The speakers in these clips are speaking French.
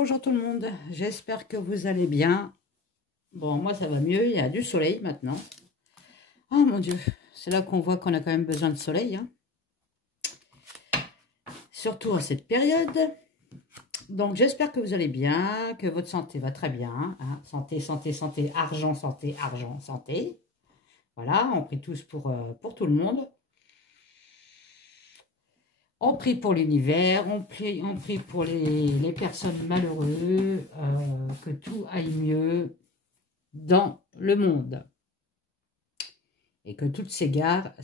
bonjour tout le monde, j'espère que vous allez bien. Bon, moi ça va mieux, il y a du soleil maintenant. Oh mon Dieu, c'est là qu'on voit qu'on a quand même besoin de soleil, hein. Surtout à cette période. Donc j'espère que vous allez bien, que votre santé va très bien, hein. Santé, santé, santé, argent, santé, argent, santé. Voilà, on prie tous pour tout le monde. On prie pour l'univers, on prie pour les personnes malheureuses, que tout aille mieux dans le monde. Et que toutes ces guerres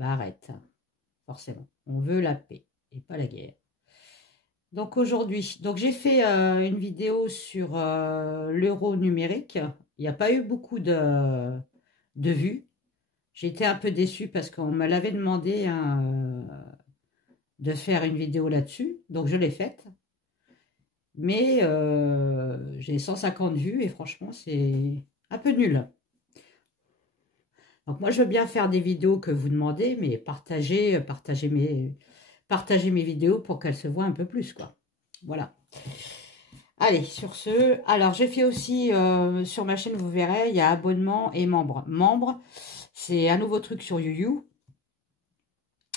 arrêtent, forcément. On veut la paix et pas la guerre. Donc aujourd'hui, j'ai fait une vidéo sur l'euro numérique. Il n'y a pas eu beaucoup de vues. J'ai été un peu déçue parce qu'on me l'avait demandé de faire une vidéo là-dessus. Donc je l'ai faite. Mais j'ai 150 vues et franchement, c'est un peu nul. Donc moi, je veux bien faire des vidéos que vous demandez, mais partager mes vidéos pour qu'elles se voient un peu plus, quoi. Voilà. Allez, sur ce, alors j'ai fait aussi, sur ma chaîne, vous verrez, il y a abonnement et membres. Membres, c'est un nouveau truc sur YouYou.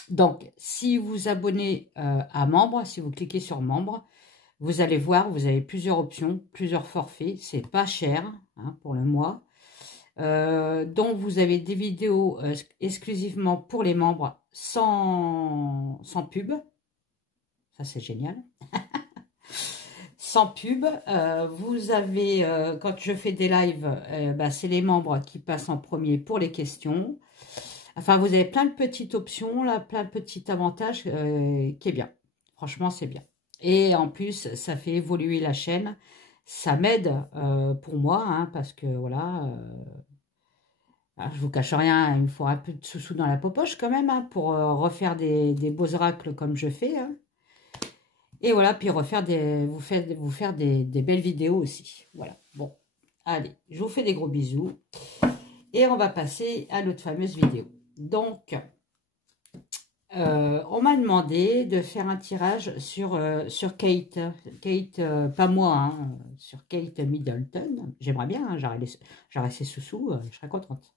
Donc, si vous abonnez à membres, si vous cliquez sur membres, vous allez voir, vous avez plusieurs options, plusieurs forfaits. C'est pas cher, hein, pour le mois. Donc vous avez des vidéos exclusivement pour les membres sans pub. Ça c'est génial. Sans pub. Vous avez, quand je fais des lives, c'est les membres qui passent en premier pour les questions. Enfin, vous avez plein de petites options, là, plein de petits avantages qui est bien. Franchement, c'est bien. Et en plus, ça fait évoluer la chaîne. Ça m'aide pour moi, hein, parce que voilà, je vous cache rien, il me faut un peu de sous-sous dans la popoche quand même, hein, pour refaire des beaux oracles comme je fais. Hein. Et voilà, puis vous faire des belles vidéos aussi. Voilà, bon, allez, je vous fais des gros bisous. Et on va passer à notre fameuse vidéo. Donc, on m'a demandé de faire un tirage sur Kate. Kate, pas moi, hein, sur Kate Middleton. J'aimerais bien, hein, j'aurais ses sous-sous, je serais contente.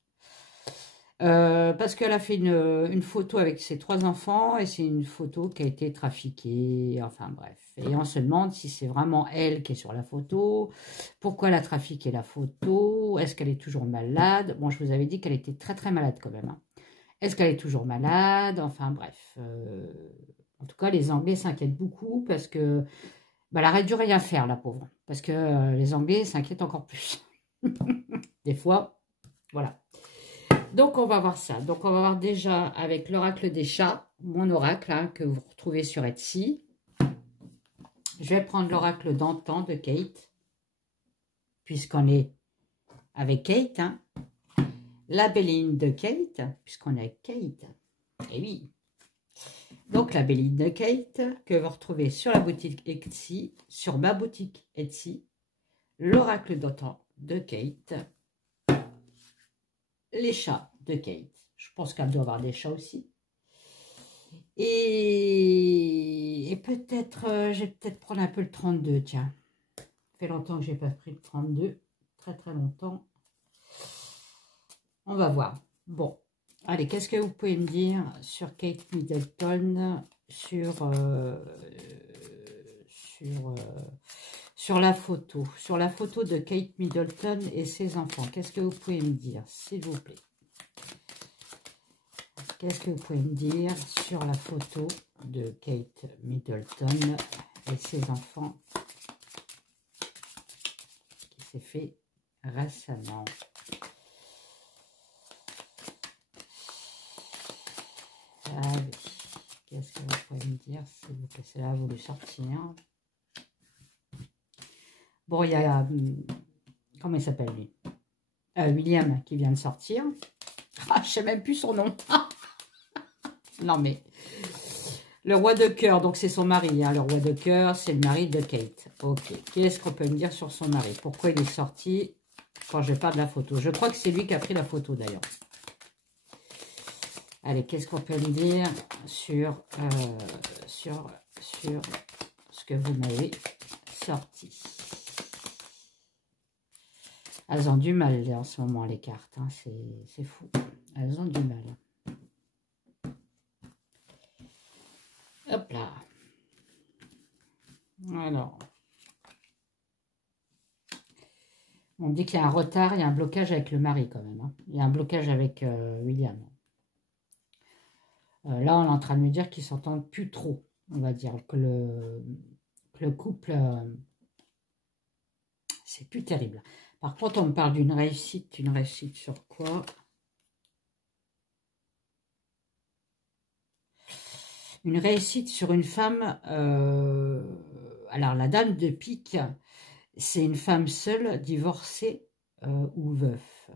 Parce qu'elle a fait une photo avec ses 3 enfants et c'est une photo qui a été trafiquée, enfin bref. Et on se demande si c'est vraiment elle qui est sur la photo, pourquoi elle a trafiqué la photo, est-ce qu'elle est toujours malade? Bon, je vous avais dit qu'elle était très très malade quand même, hein. Est-ce qu'elle est toujours malade? Enfin bref. En tout cas, les Anglais s'inquiètent beaucoup parce que elle aurait dû rien faire, la pauvre. Parce que les Anglais s'inquiètent encore plus. Des fois, voilà. Donc, on va voir ça. Donc, on va voir déjà avec l'oracle des chats, mon oracle, hein, que vous retrouvez sur Etsy. Je vais prendre l'oracle d'antan de Kate, puisqu'on est avec Kate. Hein. La Béline de Kate, puisqu'on est avec Kate. Et oui. Donc, la Béline de Kate, que vous retrouvez sur la boutique Etsy, sur ma boutique Etsy. L'oracle d'antan de Kate. Les chats de Kate. Je pense qu'elle doit avoir des chats aussi. Et peut-être, je vais peut-être prendre un peu le 32, tiens. Ça fait longtemps que je n'ai pas pris le 32. Très très longtemps. On va voir. Bon. Allez, qu'est-ce que vous pouvez me dire sur Kate Middleton, sur la photo. Sur la photo de Kate Middleton et ses enfants. Qu'est-ce que vous pouvez me dire, s'il vous plaît? Qu'est-ce que vous pouvez me dire sur la photo de Kate Middleton et ses enfants qui s'est fait récemment? Allez, qu'est-ce que vous pouvez me dire, s'il vous plaît? C'est là, voulu sortir. Bon, il y a, comment il s'appelle lui? William qui vient de sortir. Ah, je ne sais même plus son nom. Non, mais le roi de cœur, donc c'est son mari. Hein. Le roi de cœur, c'est le mari de Kate. Ok, qu'est-ce qu'on peut me dire sur son mari? Pourquoi il est sorti quand je parle de la photo? Je crois que c'est lui qui a pris la photo d'ailleurs. Allez, qu'est-ce qu'on peut me dire sur ce que vous m'avez sorti. Elles ont du mal en ce moment, les cartes. Hein. C'est fou. Elles ont du mal. Hop là. Alors. On dit qu'il y a un retard, il y a un blocage avec le mari quand même. Hein. Il y a un blocage avec William. Là, on est en train de me dire qu'ils s'entendent plus trop. On va dire que le couple, c'est plus terrible. Par contre, on me parle d'une réussite. Une réussite sur quoi? Une réussite sur une femme. Alors, la dame de pique, c'est une femme seule, divorcée ou veuf.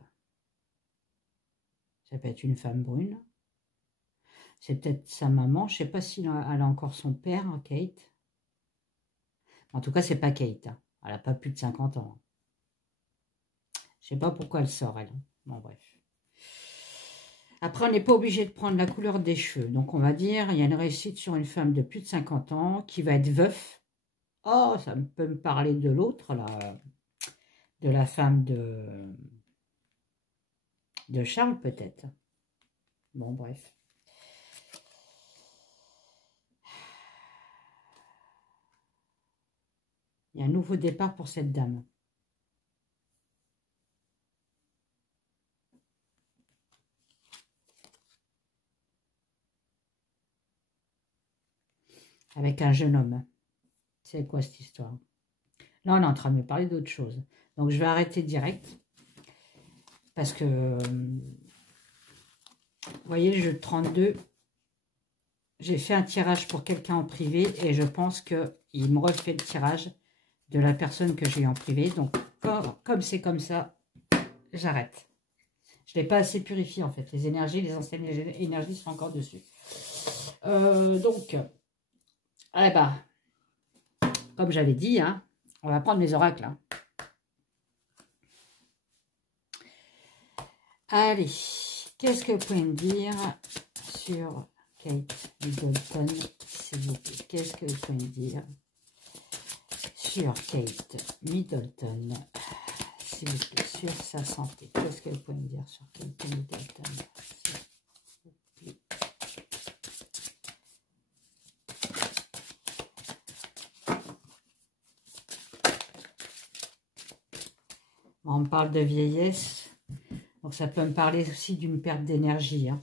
Ça peut être une femme brune. C'est peut-être sa maman. Je ne sais pas si elle a encore son père, Kate. En tout cas, c'est pas Kate. Hein. Elle n'a pas plus de 50 ans. Je sais pas pourquoi elle sort, elle. Bon, bref. Après, on n'est pas obligé de prendre la couleur des cheveux. Donc, on va dire, il y a une réussite sur une femme de plus de 50 ans qui va être veuf. Oh, ça peut me parler de l'autre, là. De la femme de Charles, peut-être. Bon, bref. Il y a un nouveau départ pour cette dame. Avec un jeune homme. C'est quoi cette histoire? Là, on est en train de me parler d'autre chose. Donc, je vais arrêter direct. Parce que, vous voyez, le jeu de 32, j'ai fait un tirage pour quelqu'un en privé et je pense qu'il me refait le tirage de la personne que j'ai eu en privé. Donc, comme c'est comme ça, j'arrête. Je ne l'ai pas assez purifié, en fait. Les énergies, les anciennes énergies sont encore dessus. Donc, eh ben, comme j'avais dit, hein, on va prendre les oracles. Hein. Allez, qu'est-ce que vous pouvez me dire sur Kate Middleton, s'il vous plaît? Qu'est-ce que vous pouvez me dire sur Kate Middleton, s'il vous plaît, sur sa santé? Qu'est-ce que vous pouvez me dire sur Kate Middleton, s'il vous plaît? On me parle de vieillesse, donc ça peut me parler aussi d'une perte d'énergie. Hein.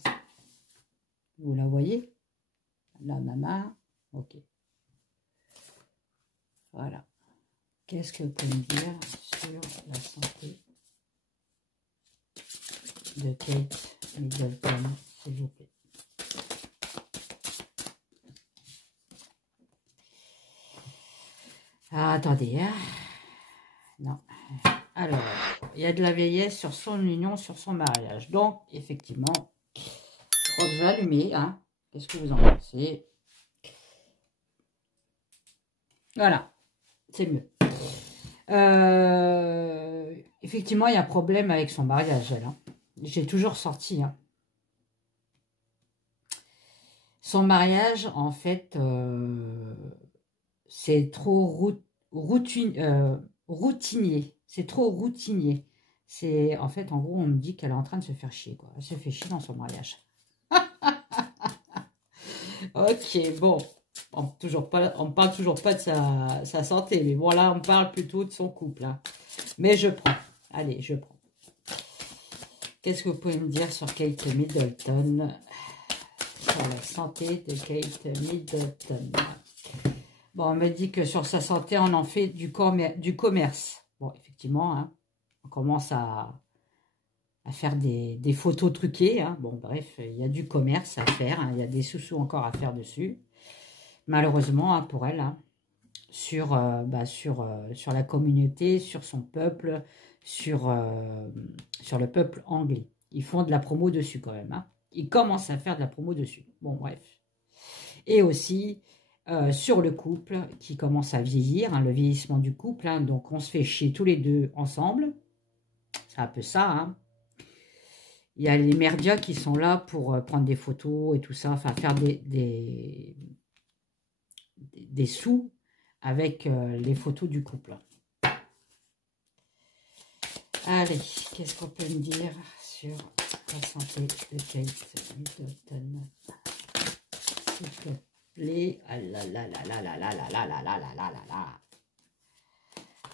Vous la voyez? La maman, ok. Voilà. Qu'est-ce que vous pouvez me dire sur la santé de Kate Middleton, s'il vous plaît? Ah, attendez. Hein. Non. Alors, il y a de la vieillesse sur son union, sur son mariage. Donc, effectivement, je crois que je vais allumer. Hein. Qu'est-ce que vous en pensez? Voilà, c'est mieux. Effectivement, il y a un problème avec son mariage, elle. Hein. J'ai toujours sorti. Hein. Son mariage, en fait, c'est trop routinier. C'est trop routinier. C'est, en fait, en gros, on me dit qu'elle est en train de se faire chier, quoi. Elle se fait chier dans son mariage. Ok, bon. On me parle toujours pas de sa santé. Mais bon, là, on me parle plutôt de son couple. Hein. Mais je prends. Allez, je prends. Qu'est-ce que vous pouvez me dire sur Kate Middleton? Sur la santé de Kate Middleton. Bon, on me dit que sur sa santé, on en fait du commerce. Bon, effectivement, hein, on commence à faire des photos truquées. Hein. Bon, bref, il y a du commerce à faire. Hein. Il y a des sous-sous encore à faire dessus. Malheureusement, hein, pour elle, hein, sur la communauté, sur son peuple, sur le peuple anglais. Ils font de la promo dessus quand même. Hein. Ils commencent à faire de la promo dessus. Bon, bref. Et aussi sur le couple qui commence à vieillir, hein, le vieillissement du couple. Hein, donc, on se fait chier tous les deux ensemble. C'est un peu ça. Hein. Il y a les merdias qui sont là pour prendre des photos et tout ça. Enfin, faire des sous avec les photos du couple. Allez, qu'est-ce qu'on peut me dire sur la santé de Kate Middleton? S'il te plaît. Ah là là là là là là là là là là là là là.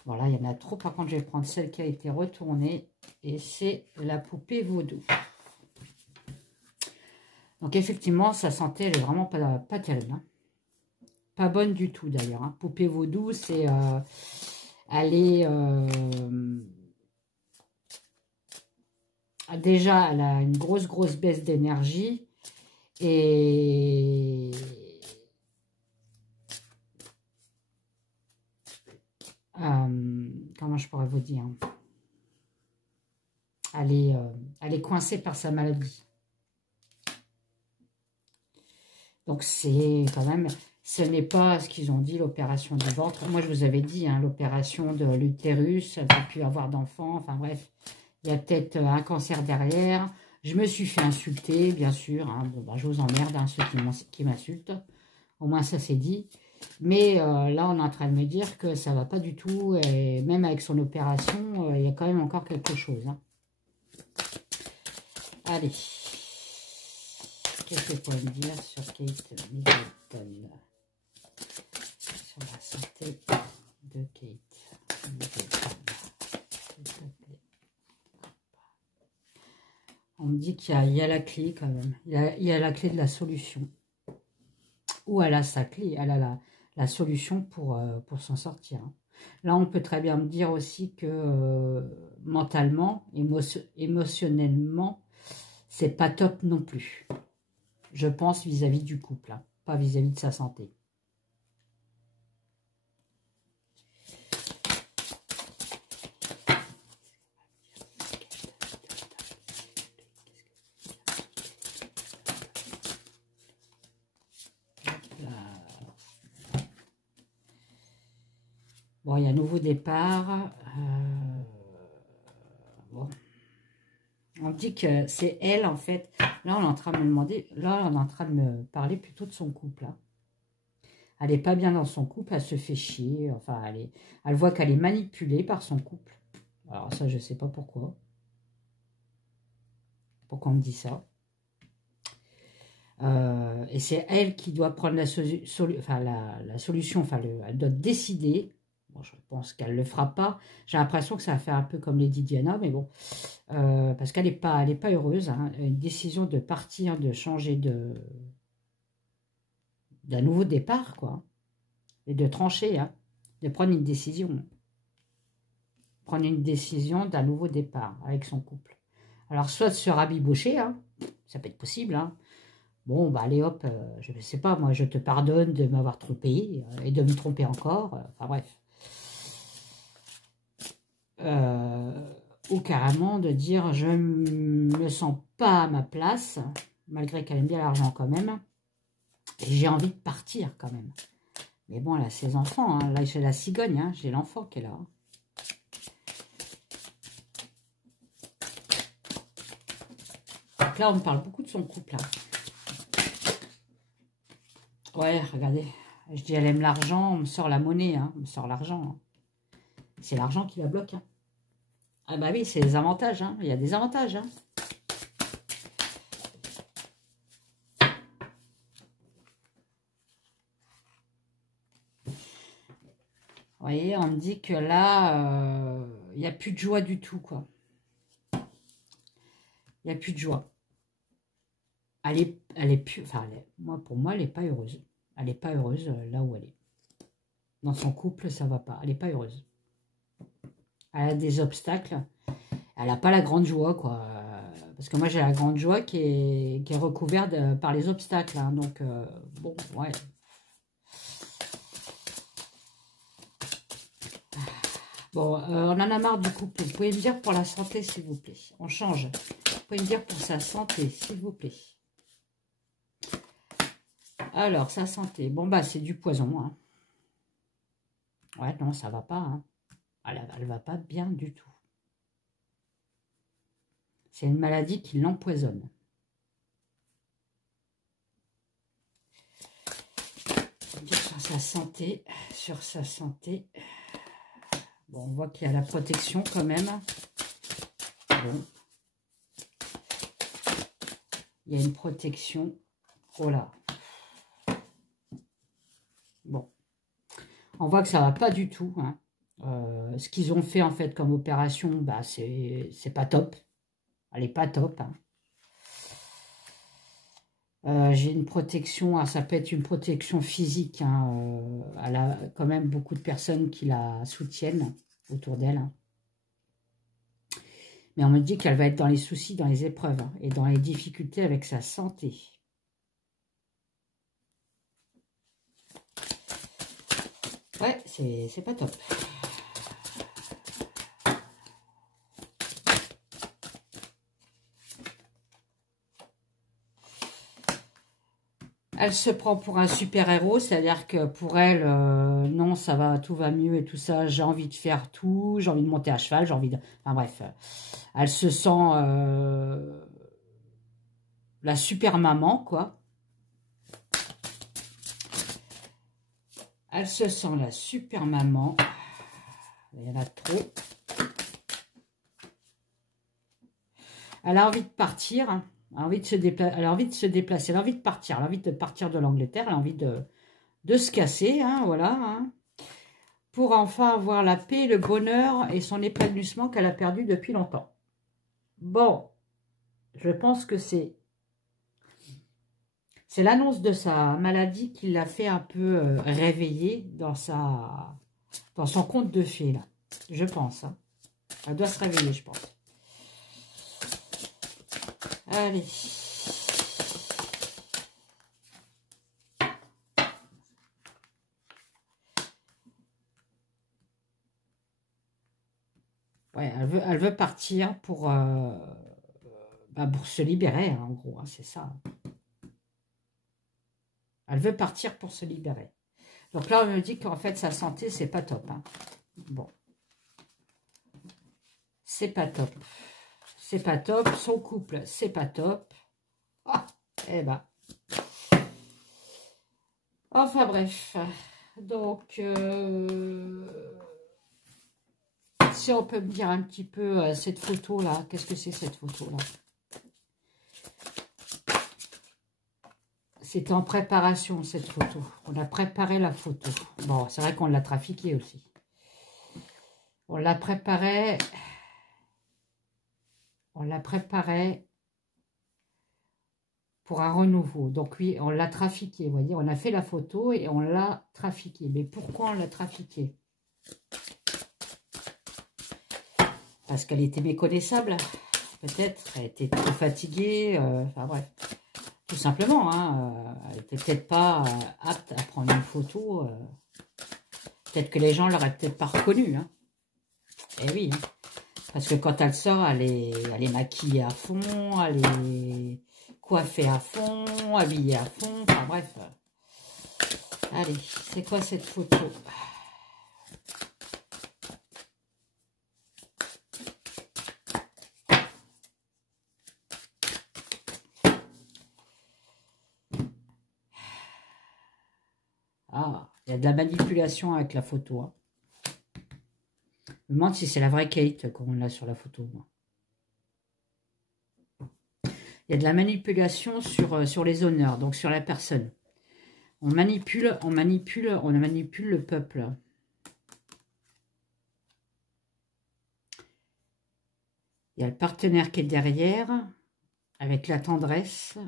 Voilà, il y en a trop. Par contre, je vais prendre celle qui a été retournée. Et c'est la poupée vaudou. Donc, effectivement, sa santé, elle est vraiment pas terrible. Hein. Pas bonne du tout, d'ailleurs. Hein. Poupée vaudou, c'est... elle est... déjà, elle a une grosse baisse d'énergie. Et... comment je pourrais vous dire? Elle est coincée par sa maladie. Donc, c'est quand même... Ce n'est pas ce qu'ils ont dit, l'opération du ventre. Moi, je vous avais dit, hein, l'opération de l'utérus, elle n'a pu avoir d'enfant. Enfin, bref, il y a peut-être un cancer derrière. Je me suis fait insulter, bien sûr. Hein. Bon, bah, je vous emmerde, hein, ceux qui m'insultent. Au moins, ça, c'est dit. Mais là, on est en train de me dire que ça ne va pas du tout. Et même avec son opération, il y a quand même encore quelque chose. Hein. Allez. Qu'est-ce que vous pouvez me dire sur Kate Middleton? Sur la santé de Kate Middleton. On me dit qu'il y a la clé quand même. Il y a la clé de la solution. Ou elle a sa clé, elle a la solution pour s'en sortir. Là, on peut très bien me dire aussi que mentalement, émotionnellement, c'est pas top non plus. Je pense vis-à-vis du couple, hein, pas vis-à-vis de sa santé. Bon, il y a un nouveau départ. Bon. On dit que c'est elle, en fait. Là, on est en train de me demander... Là, on est en train de me parler plutôt de son couple. Hein. Elle n'est pas bien dans son couple. Elle se fait chier. Enfin, elle voit qu'elle est manipulée par son couple. Alors ça, je ne sais pas pourquoi. Pourquoi on me dit ça. Et c'est elle qui doit prendre la solution. Enfin, elle doit décider. Bon, je pense qu'elle ne le fera pas. J'ai l'impression que ça va faire un peu comme Lady Diana, mais bon. Parce qu'elle n'est pas heureuse. Hein. Une décision de partir, de changer d'un nouveau départ, quoi. Et de trancher, hein. De prendre une décision. Prendre une décision d'un nouveau départ avec son couple. Alors, soit de se rabibocher, hein. Ça peut être possible, hein. Bon, bah allez hop, je ne sais pas, moi je te pardonne de m'avoir trompé et de me tromper encore. Enfin bref. Ou carrément de dire je ne me sens pas à ma place, malgré qu'elle aime bien l'argent quand même. Et j'ai envie de partir quand même. Mais bon, elle a ses enfants, hein. Là j'ai la cigogne, hein. J'ai l'enfant qui est là. Donc là on me parle beaucoup de son couple là. Ouais, regardez, je dis elle aime l'argent, on me sort la monnaie, hein, on me sort l'argent. Hein. C'est l'argent qui la bloque. Hein. Ah bah oui, c'est les avantages, hein. Il y a des avantages. Hein. Vous voyez, on me dit que là, il n'y a plus de joie du tout, quoi. Il n'y a plus de joie. Elle est plus, enfin, pour moi, elle n'est pas heureuse. Elle n'est pas heureuse là où elle est. Dans son couple, ça ne va pas. Elle n'est pas heureuse. Elle a des obstacles. Elle n'a pas la grande joie, quoi. Parce que moi, j'ai la grande joie qui est recouverte par les obstacles. Hein. Donc, bon, ouais. Bon, on en a marre du couple. Vous pouvez me dire pour la santé, s'il vous plaît. On change. Vous pouvez me dire pour sa santé, s'il vous plaît. Alors, sa santé. Bon, bah, c'est du poison. Hein. Ouais, non, ça va pas. Hein. Elle va pas bien du tout. C'est une maladie qui l'empoisonne. Sa sa santé, sur sa santé. Bon, on voit qu'il y a la protection quand même. Bon. Il y a une protection. Oh là. Bon. On voit que ça va pas du tout. Hein. Ce qu'ils ont fait en fait comme opération, bah, c'est pas top. Elle est pas top. Hein. J'ai une protection, ça peut être une protection physique. Hein, elle a quand même beaucoup de personnes qui la soutiennent autour d'elle. Hein. Mais on me dit qu'elle va être dans les soucis, dans les épreuves hein, et dans les difficultés avec sa santé. Ouais, c'est pas top. Elle se prend pour un super-héros, c'est-à-dire que pour elle, non, ça va, tout va mieux et tout ça, j'ai envie de faire tout, j'ai envie de monter à cheval, j'ai envie de... Enfin bref, elle se sent la super-maman, quoi. Elle se sent la super-maman. Il y en a trop. Elle a envie de partir, hein. Elle a envie de se déplacer, elle a envie de se déplacer, elle a envie de partir, elle a envie de partir de l'Angleterre, elle a envie de se casser, hein, voilà, hein, pour enfin avoir la paix, le bonheur et son épanouissement qu'elle a perdu depuis longtemps. Bon, je pense que c'est l'annonce de sa maladie qui l'a fait un peu réveiller dans son conte de fées, là, je pense. Hein. Elle doit se réveiller, je pense. Allez. Ouais, elle veut partir pour se libérer, hein, en gros, hein, c'est ça. Elle veut partir pour se libérer. Donc là, on me dit qu'en fait, sa santé, c'est pas top. Hein. Bon. C'est pas top. C'est pas top. Son couple, c'est pas top. Ah, eh ben. Enfin bref. Donc, si on peut me dire un petit peu cette photo-là, qu'est-ce que c'est cette photo-là? C'était en préparation, cette photo. On a préparé la photo. Bon, c'est vrai qu'on l'a trafiquée aussi. On la préparait pour un renouveau. Donc oui, on l'a trafiquée, vous voyez. On a fait la photo et on l'a trafiquée. Mais pourquoi on l'a trafiquée? Parce qu'elle était méconnaissable, peut-être. Elle était trop fatiguée. Enfin bref. Tout simplement, hein, elle n'était peut-être pas apte à prendre une photo. Peut-être que les gens l'auraient peut-être pas reconnue. Hein. Eh oui, hein. Parce que quand elle sort, elle est maquillée à fond, elle est coiffée à fond, habillée à fond. Enfin bref. Allez, c'est quoi cette photo? Ah, il y a de la manipulation avec la photo. Hein. Je me demande si c'est la vraie Kate qu'on a sur la photo. Moi. Il y a de la manipulation sur les honneurs, donc sur la personne. On manipule le peuple. Il y a le partenaire qui est derrière, avec la tendresse.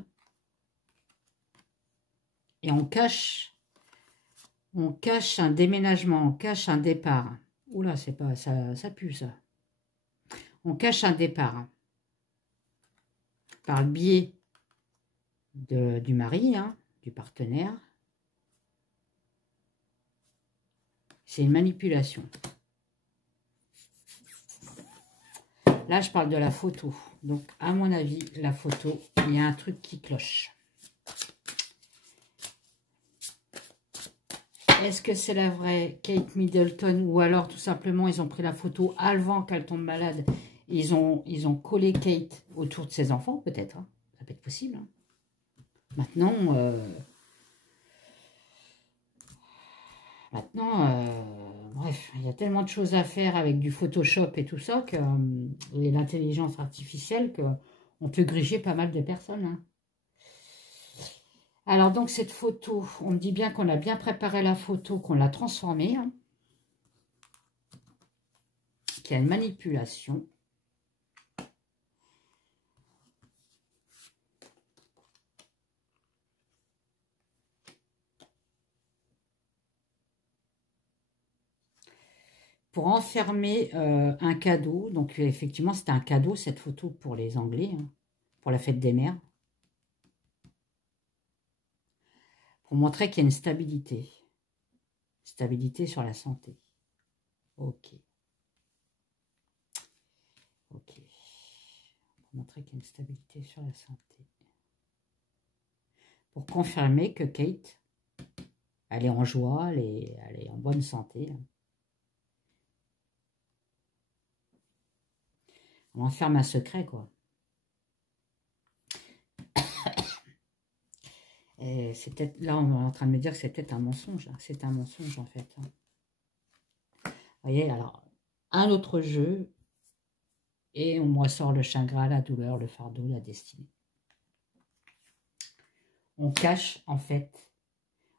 Et on cache un déménagement, on cache un départ. Oula, c'est pas ça pue ça. On cache un départ par le biais du mari, hein, du partenaire. C'est une manipulation. Là, je parle de la photo. Donc, à mon avis, la photo, il y a un truc qui cloche. Est-ce que c'est la vraie Kate Middleton ou alors tout simplement ils ont pris la photo avant qu'elle tombe malade et ils ont collé Kate autour de ses enfants peut-être. Hein. Ça peut être possible. Hein. Maintenant, Maintenant, bref, il y a tellement de choses à faire avec du Photoshop et tout ça, que, et l'intelligence artificielle, qu'on peut griger pas mal de personnes, hein. Alors donc cette photo, on me dit bien qu'on a bien préparé la photo, qu'on l'a transformée, hein, qu'il y a une manipulation. Pour enfermer un cadeau, donc effectivement c'était un cadeau cette photo pour les Anglais, hein, pour la fête des mères, pour montrer qu'il y a une stabilité sur la santé. Ok, ok, pour montrer qu'il y a une stabilité sur la santé. Pour confirmer que Kate, elle est en joie, elle est en bonne santé. On enferme un secret, quoi. Et c'est peut-être, là, on est en train de me dire que c'est peut-être un mensonge. Hein. C'est un mensonge, en fait. Vous voyez, alors, un autre jeu, et on me ressort le chagrin, la douleur, le fardeau, la destinée. On cache, en fait,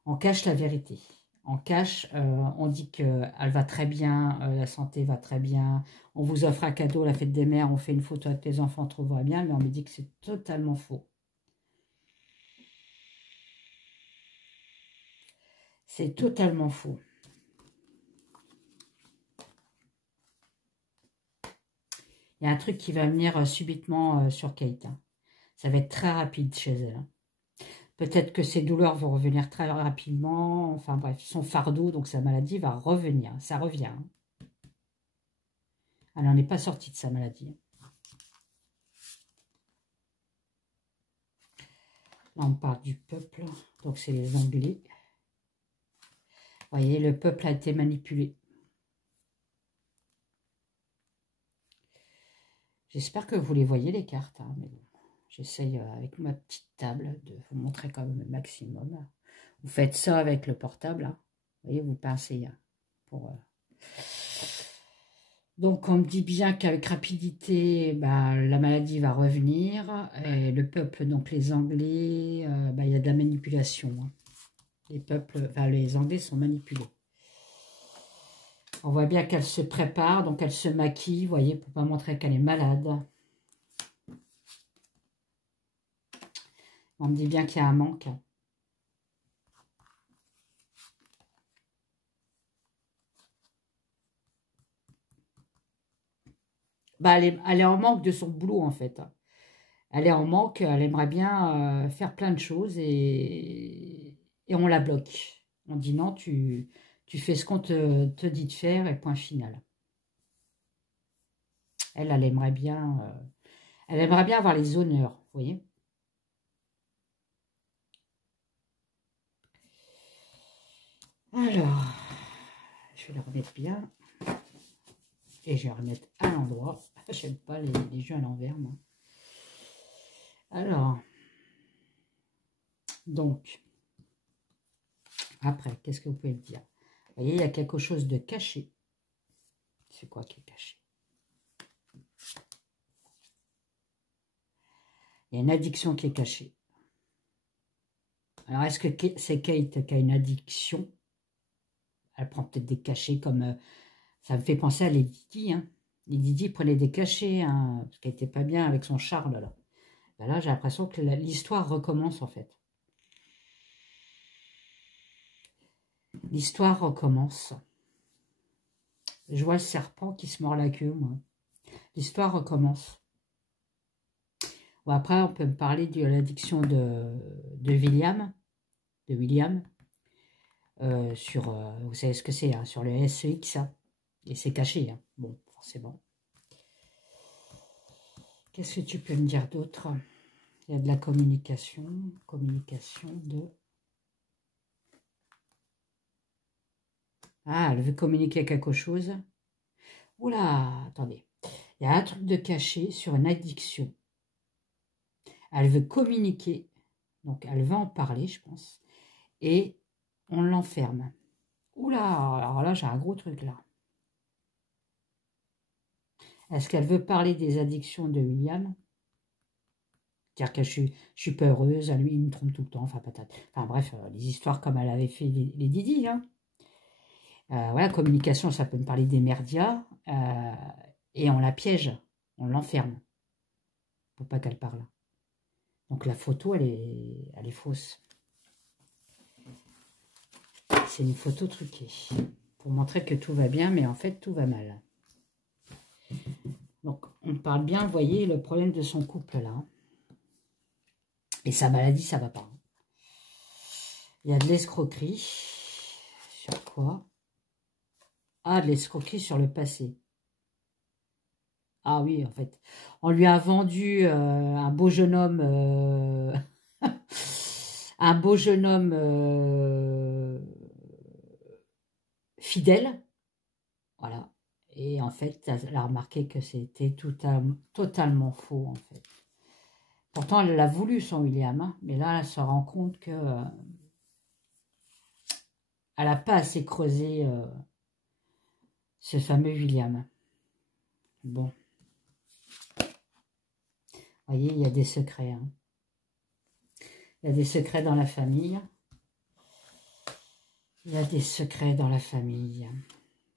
on cache la vérité. On cache, on dit qu'elle va très bien, la santé va très bien, on vous offre un cadeau à la fête des mères, on fait une photo avec les enfants, tout va bien, mais on me dit que c'est totalement faux. C'est totalement faux. Il y a un truc qui va venir subitement sur Kate. Hein. Ça va être très rapide chez elle. Hein. Peut-être que ses douleurs vont revenir très rapidement. Enfin bref, son fardeau, donc sa maladie, va revenir. Ça revient. Hein. Elle n'en est pas sortie de sa maladie. Là, on parle du peuple. Donc, c'est les Anglais. Vous voyez, le peuple a été manipulé. J'espère que vous les voyez, les cartes. Hein, mais bon, j'essaye avec ma petite table de vous montrer quand même le maximum. Vous faites ça avec le portable. Hein. Vous voyez, vous pincez pour... Donc, on me dit bien qu'avec rapidité, bah, la maladie va revenir. Et le peuple, donc les Anglais, bah, il y a de la manipulation. Hein. Les Anglais sont manipulés. On voit bien qu'elle se prépare, donc elle se maquille, vous voyez, pour ne pas montrer qu'elle est malade. On me dit bien qu'il y a un manque. Bah, elle est en manque de son boulot, en fait. Elle est en manque, elle aimerait bien faire plein de choses et on la bloque. On dit non, tu fais ce qu'on te dit de faire et point final. Elle aimerait bien avoir les honneurs, vous voyez. Alors, je vais la remettre bien. Et je vais la remettre à l'endroit. J'aime pas les jeux à l'envers, moi. Alors, donc, après, qu'est-ce que vous pouvez me dire? Vous voyez, il y a quelque chose de caché. C'est quoi qui est caché? Il y a une addiction qui est cachée. Alors, est-ce que c'est Kate qui a une addiction? Elle prend peut-être des cachets comme... ça me fait penser à Lady Di. Hein. Lady Di prenait des cachets, hein, parce qu'elle n'était pas bien avec son Charles. Là, ben là j'ai l'impression que l'histoire recommence, en fait. L'histoire recommence. Je vois le serpent qui se mord la queue, moi. L'histoire recommence. Bon, après, on peut me parler de l'addiction de William. Sur, vous savez ce que c'est, hein, sur le SEX. Hein, et c'est caché. Hein. Bon, forcément. Qu'est-ce que tu peux me dire d'autre? Il y a de la communication. Communication de... Ah, elle veut communiquer quelque chose. Oula, attendez. Il y a un truc de caché sur une addiction. Elle veut communiquer. Donc, elle va en parler, je pense. Et on l'enferme. Oula, alors là, j'ai un gros truc, là. Est-ce qu'elle veut parler des addictions de William? Dire que je suis pas heureuse, à lui, il me trompe tout le temps, enfin, patate. Enfin, bref, les histoires comme elle avait fait les Didi, hein. Voilà, communication, ça peut me parler des merdias, et on la piège, on l'enferme, pour pas qu'elle parle. Donc la photo, elle est fausse. C'est une photo truquée, pour montrer que tout va bien, mais en fait, tout va mal. Donc, on parle bien, vous voyez, le problème de son couple, là. Et sa maladie, ça va pas. Il y a de l'escroquerie. Sur quoi? Ah, de l'escroquerie sur le passé. Ah oui, en fait. On lui a vendu un beau jeune homme... un beau jeune homme fidèle. Voilà. Et en fait, elle a remarqué que c'était totalement faux, en fait. Pourtant, elle l'a voulu, son William, hein, mais là, elle se rend compte que elle n'a pas assez creusé ce fameux William. Bon, vous voyez, il y a des secrets. Hein. Il y a des secrets dans la famille. Il y a des secrets dans la famille.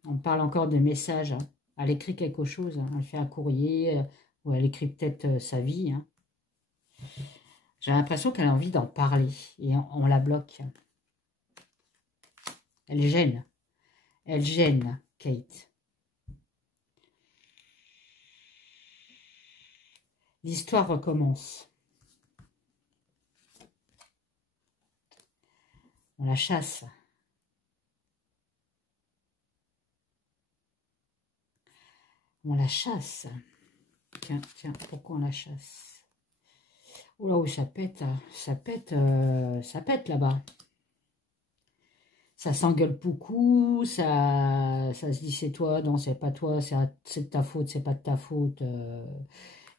On parle encore de messages. Hein. Elle écrit quelque chose. Hein. Elle fait un courrier ou elle écrit peut-être sa vie. Hein. J'ai l'impression qu'elle a envie d'en parler et on la bloque. Elle gêne. Elle gêne, Kate. L'histoire recommence. On la chasse. On la chasse. Tiens, tiens, pourquoi on la chasse? Oh là, où ça pète ça pète là-bas. Ça s'engueule beaucoup, ça se dit c'est toi, non c'est pas toi, c'est de ta faute, c'est pas de ta faute.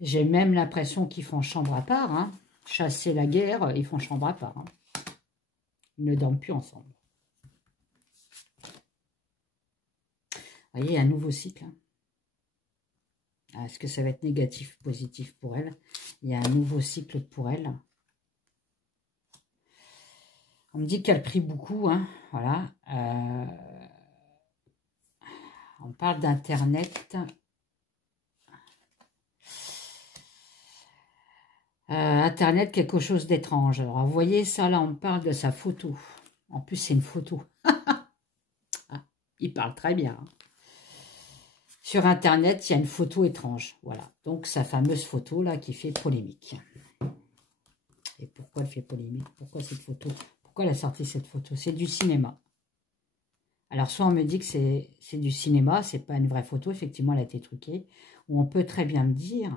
J'ai même l'impression qu'ils font chambre à part. Hein. Chasser la guerre, ils font chambre à part. Hein. Ils ne dorment plus ensemble. Vous voyez, un nouveau cycle. Hein. Est-ce que ça va être négatif, positif pour elle? Il y a un nouveau cycle pour elle. On me dit qu'elle prie beaucoup. Hein. Voilà. On parle d'Internet. Internet, quelque chose d'étrange. Alors, vous voyez ça, là, on parle de sa photo. En plus, c'est une photo. Ah, il parle très bien. Hein. Sur Internet, il y a une photo étrange. Voilà. Donc, sa fameuse photo, là, qui fait polémique. Et pourquoi elle fait polémique? Pourquoi cette photo? Pourquoi elle a sorti cette photo? C'est du cinéma. Alors, soit on me dit que c'est du cinéma, c'est pas une vraie photo. Effectivement, elle a été truquée. Ou on peut très bien me dire,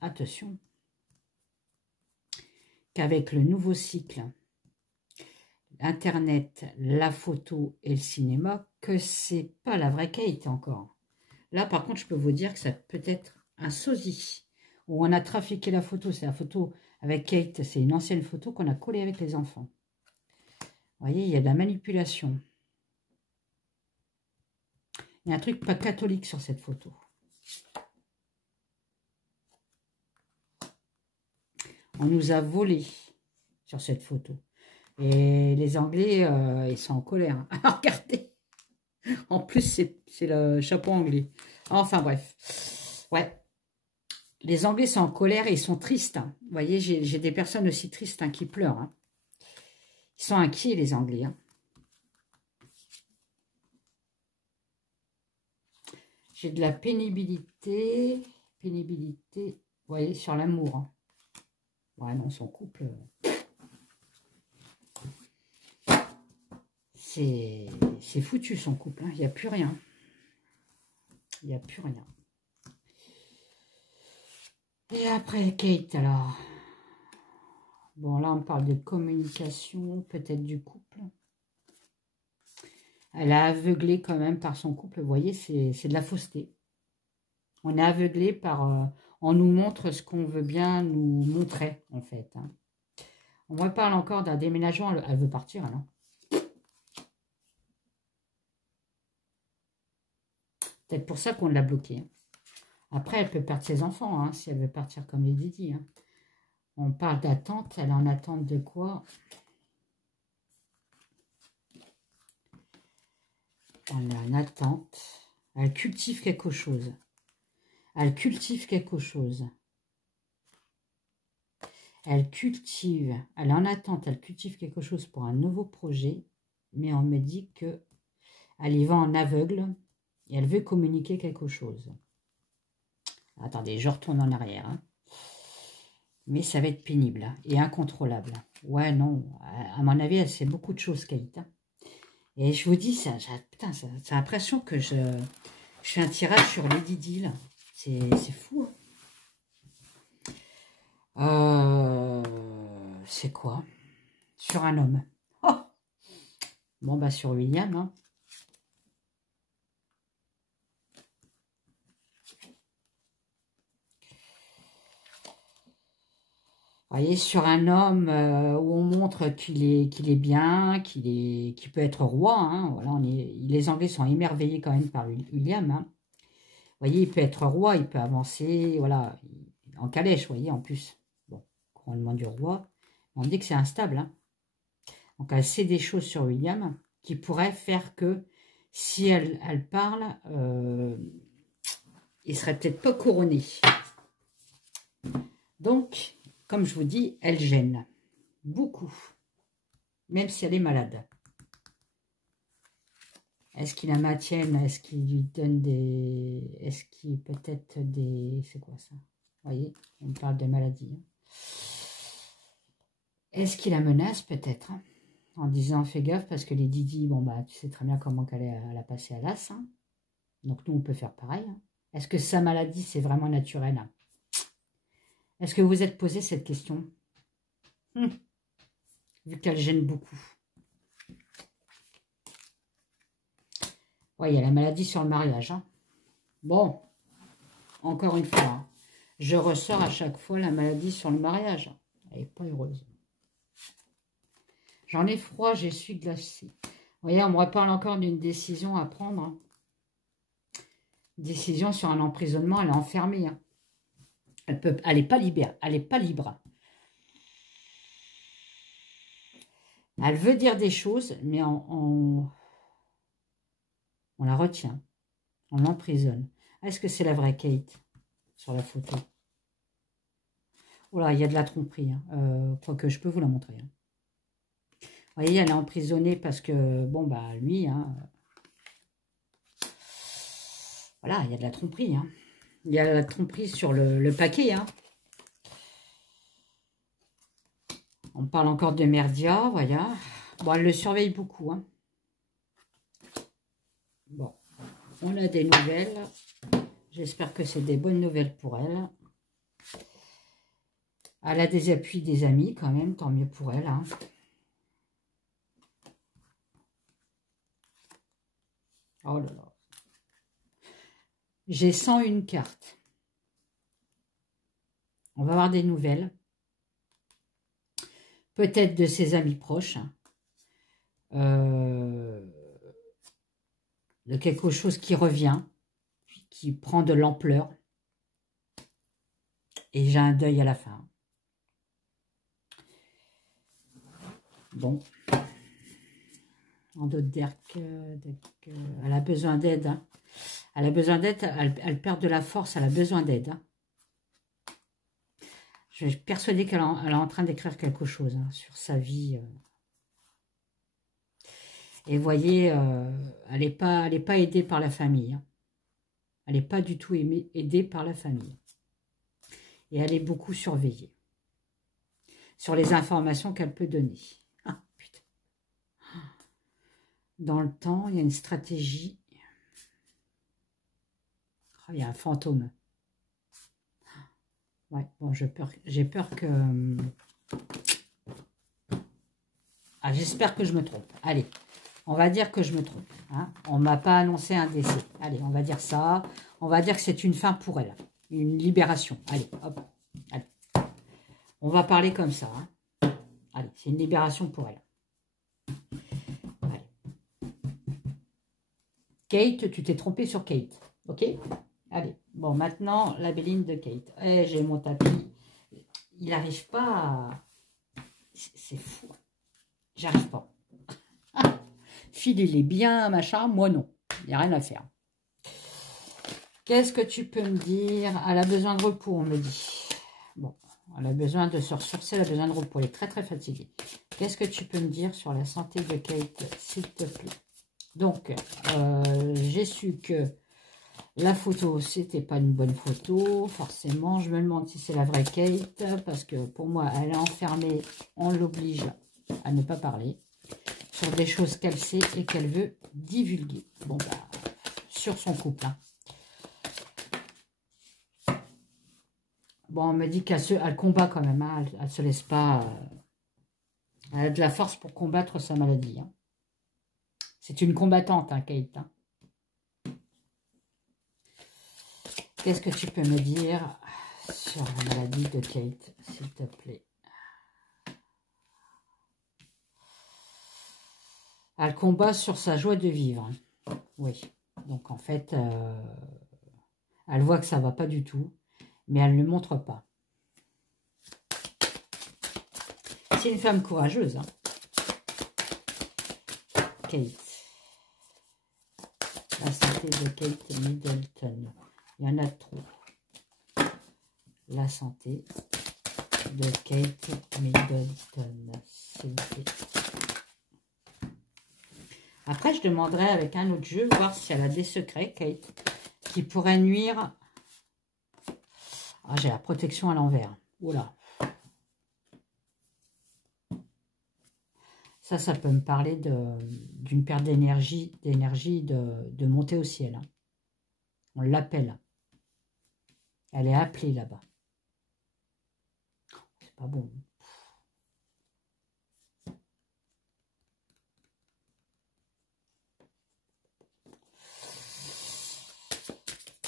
attention, qu'avec le nouveau cycle Internet, la photo et le cinéma, que c'est pas la vraie Kate encore. Là, par contre, je peux vous dire que ça peut être un sosie, où on a trafiqué la photo. C'est la photo avec Kate, c'est une ancienne photo qu'on a collée avec les enfants. Vous voyez, il y a de la manipulation. Il y a un truc pas catholique sur cette photo. On nous a volé sur cette photo. Et les Anglais, ils sont en colère. Regardez. En plus, c'est le chapeau anglais. Enfin, bref. Ouais. Les Anglais sont en colère et ils sont tristes. Hein. Vous voyez, j'ai des personnes aussi tristes hein, qui pleurent. Hein. Ils sont inquiets, les Anglais. Hein. J'ai de la pénibilité. Pénibilité, vous voyez, sur l'amour. Hein. Ouais, non, son couple... C'est foutu, son couple. Hein. Il n'y a plus rien. Il n'y a plus rien. Et après, Kate, alors. Bon, là, on parle de communication, peut-être du couple. Elle a aveuglé quand même par son couple. Vous voyez, c'est de la fausseté. On est aveuglé par... on nous montre ce qu'on veut bien nous montrer, en fait. Hein. On me parle encore d'un déménagement. Elle veut partir, alors. peut-être pour ça qu'on l'a bloquée. Hein. Après, elle peut perdre ses enfants, hein, si elle veut partir comme les Didi. Hein. On parle d'attente. Elle est en attente de quoi? On est en attente. Elle cultive quelque chose. Elle cultive quelque chose. Elle cultive. Elle est en attente. Elle cultive quelque chose pour un nouveau projet. Mais on me dit que elle y va en aveugle. Et elle veut communiquer quelque chose. Attendez, je retourne en arrière. Hein. Mais ça va être pénible et incontrôlable. Ouais, non. À mon avis, elle sait beaucoup de choses, Kate. Hein. Et je vous dis, putain, ça a l'impression que je fais un tirage sur Lady Di. C'est fou. Hein. C'est quoi? Sur un homme. Oh, bon, bah sur William. Hein. Vous voyez, sur un homme où on montre qu'il est bien, qu'il peut être roi. Hein, voilà, les Anglais sont émerveillés quand même par William. Hein. Vous voyez, il peut être roi, il peut avancer, voilà, en calèche, vous voyez, en plus. Bon, couronnement du roi. On dit que c'est instable. Hein. Donc, elle sait des choses sur William qui pourraient faire que si elle parle, il serait peut-être pas couronné. Donc, comme je vous dis, elle gêne beaucoup, même si elle est malade. Est-ce qu'il la maintienne? Est-ce qu'il lui donne des... Est-ce qu'il peut-être des... C'est quoi ça? Vous voyez, on parle de maladie. Hein. Est-ce qu'il la menace peut-être? Hein, en disant, fais gaffe, parce que les Didi, bon bah, tu sais très bien comment elle a passé à l'as. Hein. Donc nous, on peut faire pareil. Hein. Est-ce que sa maladie, c'est vraiment naturel? Hein? Est-ce que vous vous êtes posé cette question? Vu qu'elle gêne beaucoup. Ouais, il y a la maladie sur le mariage. Hein. Bon, encore une fois, hein, je ressors à chaque fois la maladie sur le mariage. Elle n'est pas heureuse. J'en ai froid, je suis glacée. Vous voyez, on me reparle encore d'une décision à prendre. Hein. Décision sur un emprisonnement, elle est enfermée. Hein. Elle n'est pas libre. Elle n'est pas libre. Elle veut dire des choses, mais on la retient. On l'emprisonne. Est-ce que c'est la vraie Kate sur la photo? Voilà, il y a de la tromperie. Hein. Quoique je peux vous la montrer. Hein. Vous voyez, elle est emprisonnée parce que, bon, bah, lui, hein, voilà, il y a de la tromperie. Hein. Il y a de la tromperie sur le paquet. Hein. On parle encore de Merdia, voilà. Bon, elle le surveille beaucoup. Hein. Bon, on a des nouvelles. J'espère que c'est des bonnes nouvelles pour elle. Elle a des appuis des amis quand même, tant mieux pour elle. Hein. Oh là là. J'ai 101 cartes. On va avoir des nouvelles. Peut-être de ses amis proches. De quelque chose qui revient, qui prend de l'ampleur. Et j'ai un deuil à la fin. Bon. En d'autres Dirk, elle a besoin d'aide. Hein. Elle a besoin d'aide, elle perd de la force, elle a besoin d'aide. Hein. Je suis persuadée qu'elle est en train d'écrire quelque chose hein, sur sa vie. Et vous voyez, elle n'est pas aidée par la famille. Hein. Elle n'est pas du tout aidée par la famille. Et elle est beaucoup surveillée. Sur les informations qu'elle peut donner. Ah, putain. Dans le temps, il y a une stratégie. Oh, il y a un fantôme. Ouais, bon, j'ai peur que... Ah, j'espère que je me trompe. Allez, on va dire que je me trompe. Hein. On ne m'a pas annoncé un décès. Allez, on va dire ça. On va dire que c'est une fin pour elle. Une libération. Allez, hop. Allez. On va parler comme ça. Hein. Allez, c'est une libération pour elle. Allez. Kate, tu t'es trompée sur Kate. Ok? Allez. Bon, maintenant, la Béline de Kate. Eh, j'ai mon tapis. Il n'arrive pas à... C'est fou. J'arrive pas. Phil, il est bien, machin. Moi, non. Il n'y a rien à faire. Qu'est-ce que tu peux me dire? Elle a besoin de repos, on me dit. Bon, elle a besoin de se ressourcer, elle a besoin de repos. Elle est très, très fatiguée. Qu'est-ce que tu peux me dire sur la santé de Kate, s'il te plaît? Donc, j'ai su que la photo, c'était pas une bonne photo. Forcément, je me demande si c'est la vraie Kate. Parce que pour moi, elle est enfermée. On l'oblige à ne pas parler sur des choses qu'elle sait et qu'elle veut divulguer. Bon, bah, sur son couple, hein. Bon, on me dit qu'elle combat quand même, hein. Elle ne se laisse pas... elle a de la force pour combattre sa maladie, hein. C'est une combattante, hein, Kate, hein. Qu'est-ce que tu peux me dire sur la maladie de Kate, s'il te plaît? Elle combat sur sa joie de vivre, hein. Oui. Donc, en fait, elle voit que ça ne va pas du tout, mais elle ne le montre pas. C'est une femme courageuse, hein. Kate. La santé de Kate Middleton. Il y en a trop. La santé de Kate Middleton, s'il vous plaît. Après, je demanderai avec un autre jeu, voir si elle a des secrets, Kate, qui pourraient nuire. Ah, j'ai la protection à l'envers. Oula. Ça peut me parler d'une perte d'énergie, de monter au ciel, hein. On l'appelle. Elle est appelée là-bas. C'est pas bon.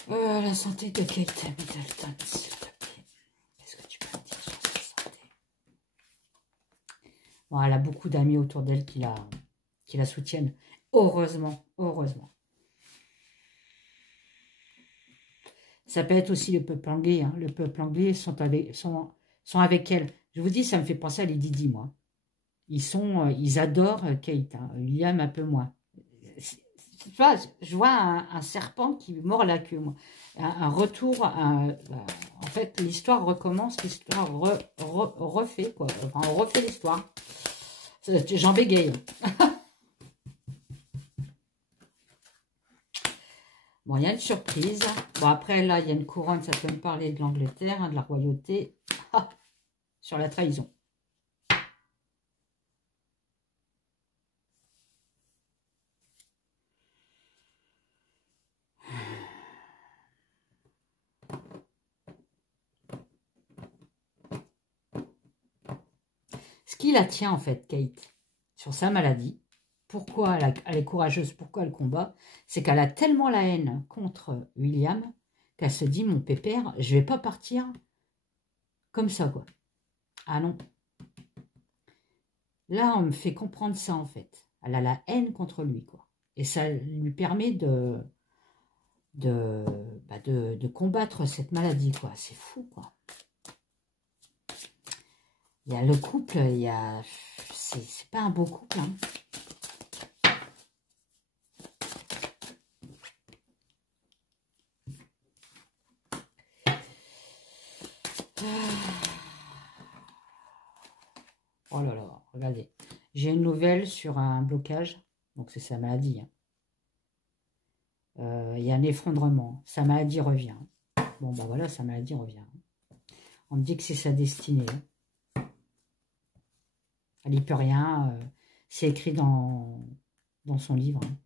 La santé de Kate Middleton, s'il te plaît. Qu'est-ce que tu peux me dire sur sa santé? Bon, elle a beaucoup d'amis autour d'elle qui la soutiennent. Heureusement, heureusement. Ça peut être aussi le peuple anglais, hein. Le peuple anglais sont avec elle. Je vous dis, ça me fait penser à Lady Di, moi. Ils adorent Kate, hein. William un peu moins. Je vois un serpent qui mord la queue, moi. Un retour, en fait, l'histoire recommence, l'histoire refait, quoi. Enfin, on refait l'histoire. J'en bégaye. Bon, il y a une surprise. Bon, après, là, il y a une couronne, ça peut me parler de l'Angleterre, hein, de la royauté. Ah, sur la trahison. Ce qui la tient, en fait, Kate, sur sa maladie, pourquoi elle est courageuse, pourquoi elle combat, c'est qu'elle a tellement la haine contre William qu'elle se dit, mon pépère, je vais pas partir comme ça, quoi. Ah non. Là, on me fait comprendre ça, en fait. Elle a la haine contre lui, quoi. Et ça lui permet de combattre cette maladie, quoi. C'est fou, quoi. Il y a le couple, c'est pas un beau couple, hein. Oh là là, regardez. J'ai une nouvelle sur un blocage. Donc, c'est sa maladie, hein. Il y a un effondrement. Sa maladie revient. Bon, bah voilà, sa maladie revient. On me dit que c'est sa destinée, hein. Elle n'y peut rien. C'est écrit dans son livre, hein.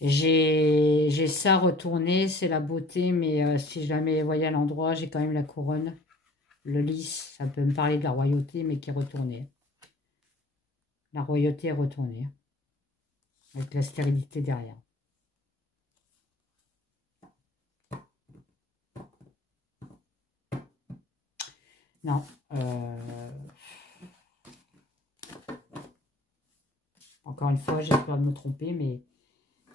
J'ai ça retourné, c'est la beauté, mais si jamais vous voyez à l'endroit, j'ai quand même la couronne. Le lys, ça peut me parler de la royauté, mais qui est retournée. La royauté est retournée, avec la stérilité derrière. Non. Encore une fois, j'ai peur de me tromper, mais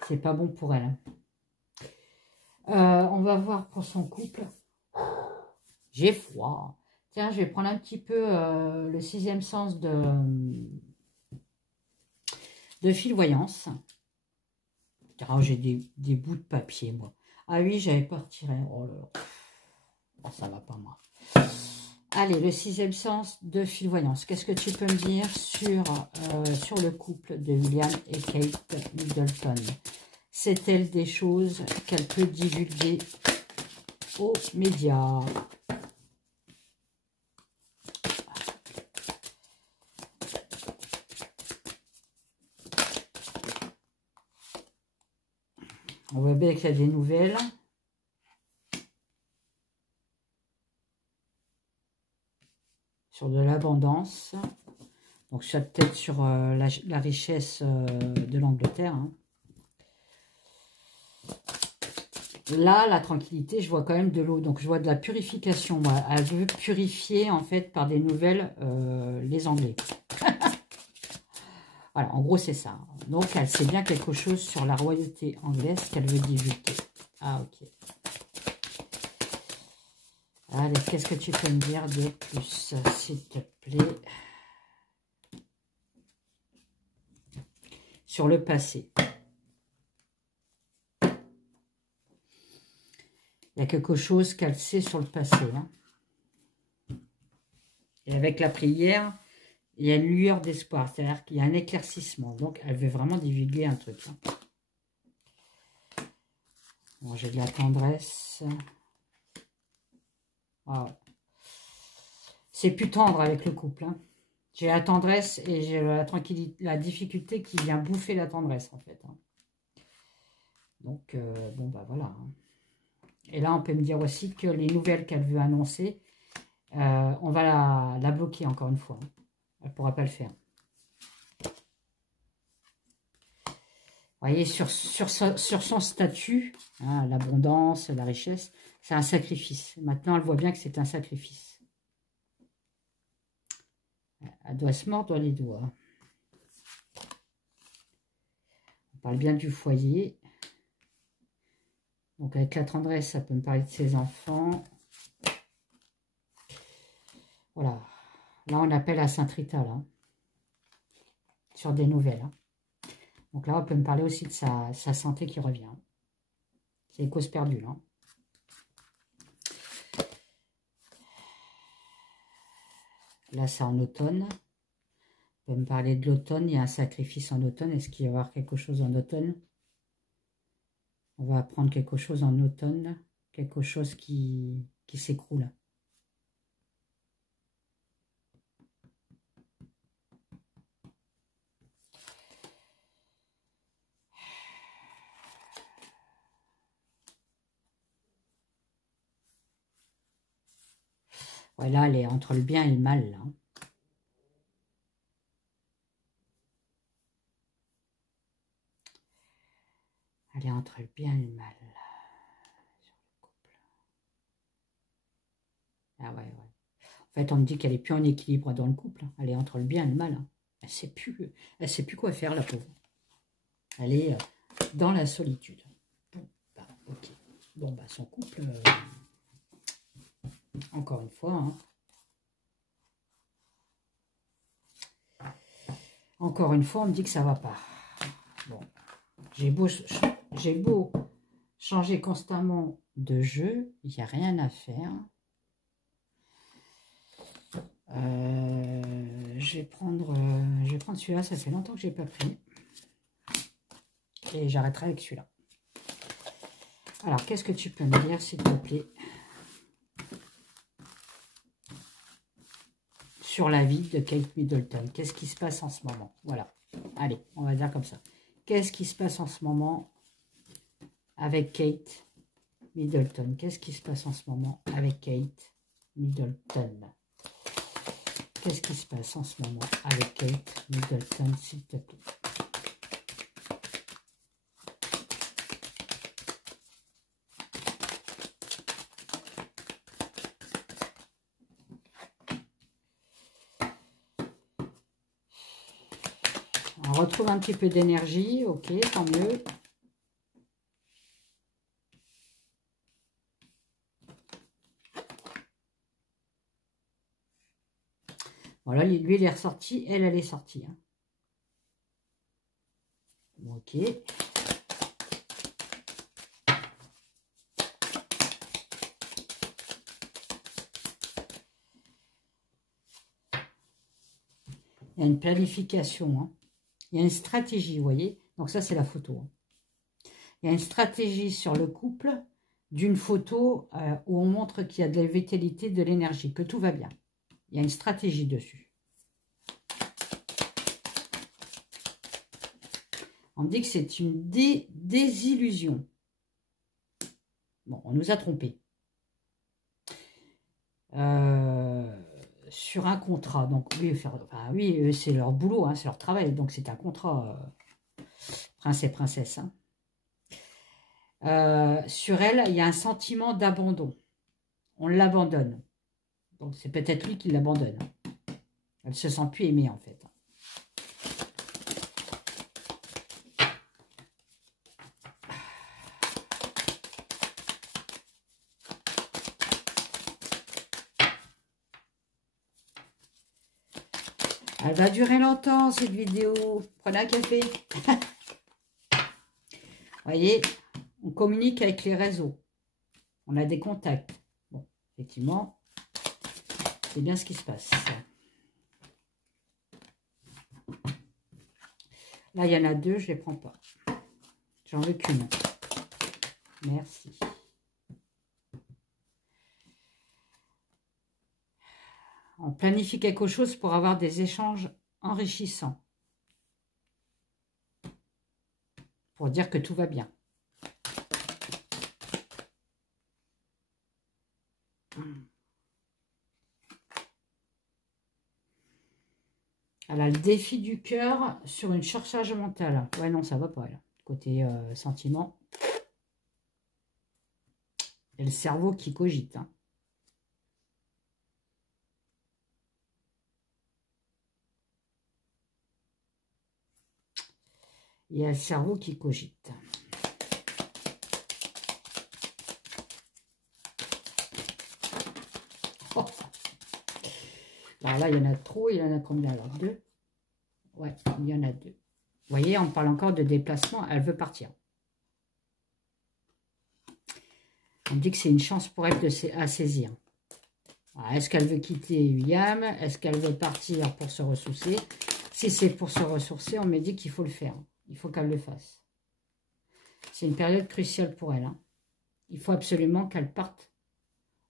c'est pas bon pour elle. On va voir pour son couple. J'ai froid. Tiens, je vais prendre un petit peu le sixième sens de fil-voyance. Oh, j'ai des bouts de papier, moi. Ah oui, j'avais pas retiré. Oh là là. Oh, ça va pas, moi. Allez, le sixième sens de fil-voyance. Qu'est-ce que tu peux me dire sur le couple de William et Kate Middleton? C'est-elle des choses qu'elle peut divulguer aux médias? On voit bien qu'il y a des nouvelles. Sur de l'abondance. Donc, ça peut-être sur la richesse de l'Angleterre. Hein. Là, la tranquillité, je vois quand même de l'eau. Donc, je vois de la purification. Moi. Elle veut purifier, en fait, par des nouvelles, les Anglais. Voilà, en gros, c'est ça. Donc, elle sait bien quelque chose sur la royauté anglaise qu'elle veut divulguer. Ah, ok. Allez, qu'est-ce que tu peux me dire de plus, s'il te plaît? Sur le passé. Il y a quelque chose qu'elle sait sur le passé. Hein. Et avec la prière, il y a une lueur d'espoir. C'est-à-dire qu'il y a un éclaircissement. Donc, elle veut vraiment divulguer un truc. Hein. Bon, j'ai de la tendresse. Oh. C'est plus tendre avec le couple. Hein. J'ai la tendresse et j'ai la tranquillité, la difficulté qui vient bouffer la tendresse, en fait. Hein. Donc, bon, bah voilà. Hein. Et là, on peut me dire aussi que les nouvelles qu'elle veut annoncer, on va la bloquer encore une fois. Hein. Elle ne pourra pas le faire. Vous voyez, sur son statut, hein, l'abondance, la richesse, c'est un sacrifice. Maintenant, elle voit bien que c'est un sacrifice. Elle doit se mordre les doigts. On parle bien du foyer. Donc, avec la tendresse, ça peut me parler de ses enfants. Voilà. Là, on appelle à Saint-Rita, là. Sur des nouvelles. Hein. Donc là, on peut me parler aussi de sa santé qui revient. C'est les causes perdues, là. Là, c'est en automne. On peut me parler de l'automne. Il y a un sacrifice en automne. Est-ce qu'il va y avoir quelque chose en automne? On va apprendre quelque chose en automne. Quelque chose qui s'écroule. Ouais, là, elle est entre le bien et le mal, là. Elle est entre le bien et le mal. Sur le couple. Ah ouais, ouais. En fait, on me dit qu'elle est plus en équilibre dans le couple. Hein. Elle est entre le bien et le mal. Hein. Elle sait plus quoi faire, la pauvre. Elle est dans la solitude. Bon, bah, ok. Bon, bah, son couple, encore une fois, hein. Encore une fois, on me dit que ça va pas. Bon, j'ai beau changer constamment de jeu, il n'y a rien à faire. Je vais prendre celui-là, ça fait longtemps que j'ai pas pris. Et j'arrêterai avec celui-là. Alors, qu'est-ce que tu peux me dire, s'il te plaît, sur la vie de Kate Middleton? Qu'est-ce qui se passe en ce moment? Voilà. Allez, on va dire comme ça. Qu'est-ce qui se passe en ce moment avec Kate Middleton? Qu'est-ce qui se passe en ce moment avec Kate Middleton? Qu'est-ce qui se passe en ce moment avec Kate Middleton, s'il te plaît? retrouve un petit peu d'énergie, ok, tant mieux. Voilà, lui, il est ressorti, elle est sortie. Hein. Ok. Il y a une planification, hein. Il y a une stratégie, vous voyez. Donc ça, c'est la photo. Hein. Il y a une stratégie sur le couple d'une photo où on montre qu'il y a de la vitalité, de l'énergie, que tout va bien. Il y a une stratégie dessus. On dit que c'est une désillusion. Bon, on nous a trompés. Sur un contrat. Donc, oui, c'est leur boulot, hein, c'est leur travail. Donc, c'est un contrat, prince et princesse. Hein. Sur elle, il y a un sentiment d'abandon. On l'abandonne. Donc, c'est peut-être lui qui l'abandonne. Elle se sent plus aimée, en fait. Elle va durer longtemps, cette vidéo. Prenez un café. Voyez, on communique avec les réseaux. On a des contacts. Bon, effectivement, c'est bien ce qui se passe. Là, il y en a deux, je ne les prends pas. J'en veux qu'une. Merci. On planifie quelque chose pour avoir des échanges enrichissants. Pour dire que tout va bien. Elle a le défi du cœur sur une surcharge mentale. Ouais, non, ça va pas, là. Côté sentiment. Et le cerveau qui cogite. Hein. Il y a le cerveau qui cogite. Oh. Alors là, il y en a trop. Il y en a combien alors? Deux? Ouais, il y en a deux. Vous voyez, on parle encore de déplacement. Elle veut partir. On dit que c'est une chance pour elle à saisir. Est-ce qu'elle veut quitter William? Est-ce qu'elle veut partir pour se ressourcer? Si c'est pour se ressourcer, on me dit qu'il faut le faire. Il faut qu'elle le fasse. C'est une période cruciale pour elle. Hein. Il faut absolument qu'elle parte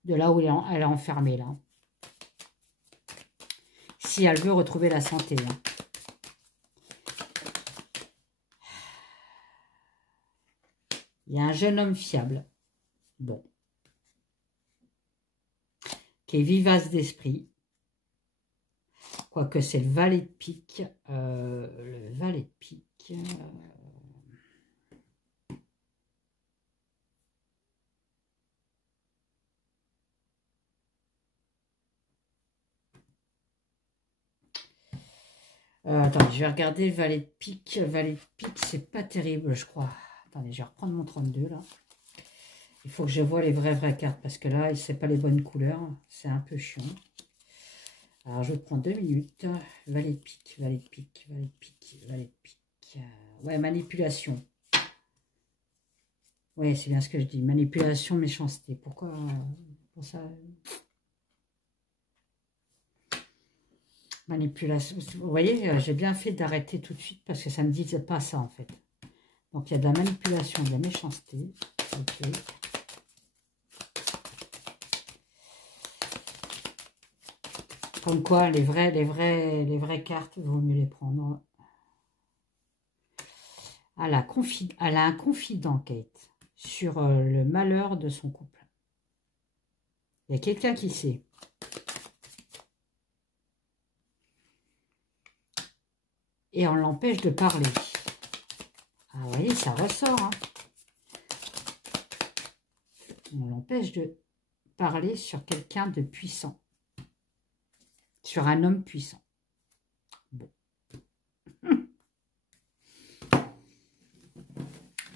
de là où elle est enfermée. Là. Si elle veut retrouver la santé. Hein. Il y a un jeune homme fiable. Bon. Qui est vivace d'esprit. Quoique c'est le valet de pique. Le valet de pique. Attendez, je vais regarder le valet de pique. Le valet de pique, c'est pas terrible, je crois. Attendez, je vais reprendre mon 32 là. Il faut que je vois les vraies cartes parce que là, c'est pas les bonnes couleurs. C'est un peu chiant. Alors, je prends 2 minutes. Valet de pique, valet de pique, valet de pique, valet de pique. Ouais, manipulation. Ouais, c'est bien ce que je dis. Manipulation, méchanceté. Pourquoi pour ça manipulation. Vous voyez, j'ai bien fait d'arrêter tout de suite parce que ça ne me disait pas ça en fait. Donc, il y a de la manipulation, de la méchanceté. Ok. Comme quoi, les vraies cartes, il vaut mieux les prendre. Elle a un confident, Kate, sur le malheur de son couple. Il y a quelqu'un qui sait. Et on l'empêche de parler. Ah, vous voyez, ça ressort. Hein. On l'empêche de parler sur quelqu'un de puissant. Sur un homme puissant. Bon.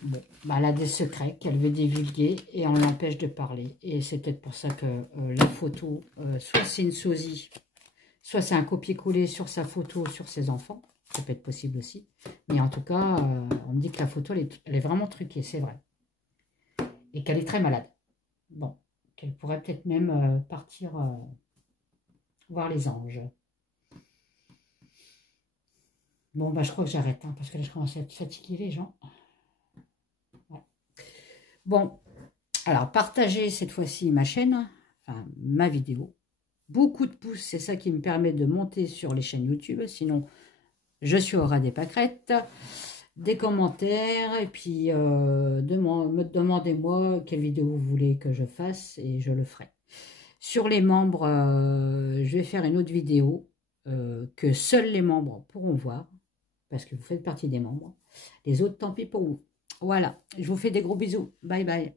Bon, bah, elle a des secrets qu'elle veut divulguer et on l'empêche de parler. Et c'est peut-être pour ça que la photo, soit c'est une sosie, soit c'est un copier-coller sur sa photo, sur ses enfants. Ça peut être possible aussi. Mais en tout cas, on me dit que la photo, elle est vraiment truquée, c'est vrai. Et qu'elle est très malade. Bon, qu'elle pourrait peut-être même partir voir les anges. Bon, bah, je crois que j'arrête, hein, parce que là, je commence à être fatiguée, les gens. Ouais. Bon, alors, partagez cette fois-ci ma chaîne, enfin, ma vidéo. Beaucoup de pouces, c'est ça qui me permet de monter sur les chaînes YouTube. Sinon, je suis au ras des pâquerettes. Des commentaires, et puis demandez-moi quelle vidéo vous voulez que je fasse, et je le ferai. Sur les membres, je vais faire une autre vidéo que seuls les membres pourront voir, parce que vous faites partie des membres. Les autres, tant pis pour vous. Voilà, je vous fais des gros bisous. Bye bye.